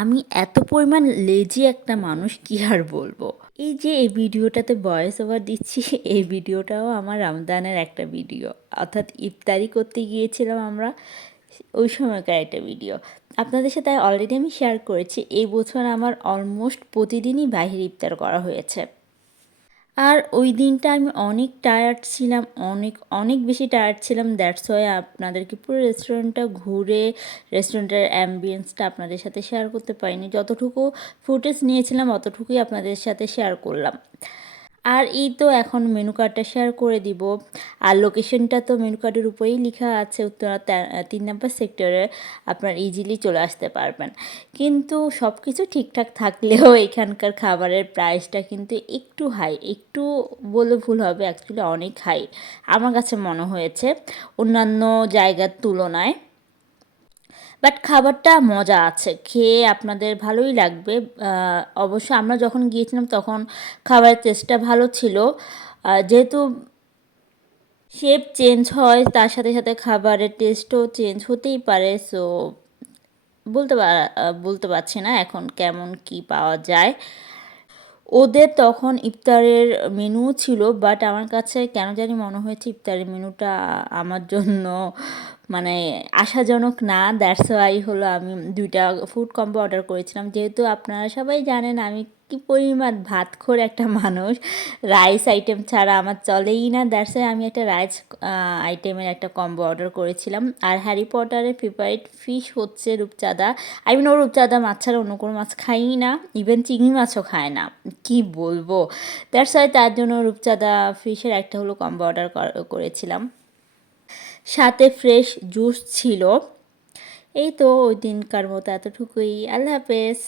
আমি এত পরিমাণ লেজি একটা মানুষ কি আর বলবো। এই যে এই ভিডিওটাতে ভয়েস ওভার দিচ্ছি, এই ভিডিওটাও আমার রমজানের একটা ভিডিও, অর্থাৎ ইফতারি করতে গিয়েছিলাম আমরা, ওই সময়কার একটা ভিডিও। আপনাদের সাথে অলরেডি আমি শেয়ার করেছি এই বছর আমার অলমোস্ট প্রতিদিনই বাইরে ইফতার করা হয়েছে। আর ওই দিনটা আমি অনেক টায়ার্ড ছিলাম, অনেক অনেক বেশি টায়ার্ড ছিলাম। দ্যাটস ওয়াই আপনাদেরকে পুরো রেস্টুরেন্টটা ঘুরে রেস্টুরেন্টের অ্যাম্বিয়েন্সটা আপনাদের সাথে শেয়ার করতে পারিনি। যতটুকু ফুটেজ নিয়েছিলাম অতটুকুই আপনাদের সাথে শেয়ার করলাম। আর এই তো এখন মেনু কার্ডটা শেয়ার করে দিব। আর লোকেশনটা তো মেনু কার্ডের উপরেই লেখা আছে, উত্তরা 3 নম্বর সেক্টরে আপনার ইজিলি চলে আসতে পারবেন। কিন্তু সব কিছু ঠিকঠাক থাকলেও এখানকার খাবারের প্রাইসটা কিন্তু একটু হাই, একটু বলে ভুল হবে, অ্যাকচুয়ালি অনেক হাই আমার কাছে মনে হয়েছে অন্যান্য জায়গার তুলনায়। বাট খাবারটা মজা আছে, খেয়ে আপনাদের ভালোই লাগবে। অবশ্য আমরা যখন গিয়েছিলাম তখন খাবারের টেস্টটা ভালো ছিল। যেহেতু শেপ চেঞ্জ হয় তার সাথে সাথে খাবারের টেস্টও চেঞ্জ হতেই পারে, সো বলতে পারছি না এখন কেমন কি পাওয়া যায়। ওদের তখন ইফতারের মেনু ছিল, বাট আমার কাছে কেন জানি মনে হয়েছে ইফতারের মেনুটা আমার জন্য মানে আশাজনক না। দ্যাটস ওয়াই হলো আমি 2টা ফুড কম্বো অর্ডার করেছিলাম। যেহেতু আপনারা সবাই জানেন আমি কি পরিমাণ ভাতখোর একটা মানুষ, রাইস আইটেম ছাড়া আমার চলেই না। দ্যাটস ওয়াই আমি একটা রাইস আইটেমের একটা কম্বো অর্ডার করেছিলাম। আর হ্যারি পটারের ফেভারিট ফিশ হচ্ছে রূপচাঁদা। আই মিন ও রূপচাঁদা মাছ ছাড়া অন্য কোনো মাছ খাই না, ইভেন চিংড়ি মাছও খায় না, কি বলবো। দ্যাটস ওয়াই তার জন্য রূপচাঁদা ফিশের একটা হলো কম্বো অর্ডার করেছিলাম, সাথে ফ্রেশ জুস ছিল। এই তো ওই দিনকার মতো এতটুকুই। আল্লাহ হাফেজ।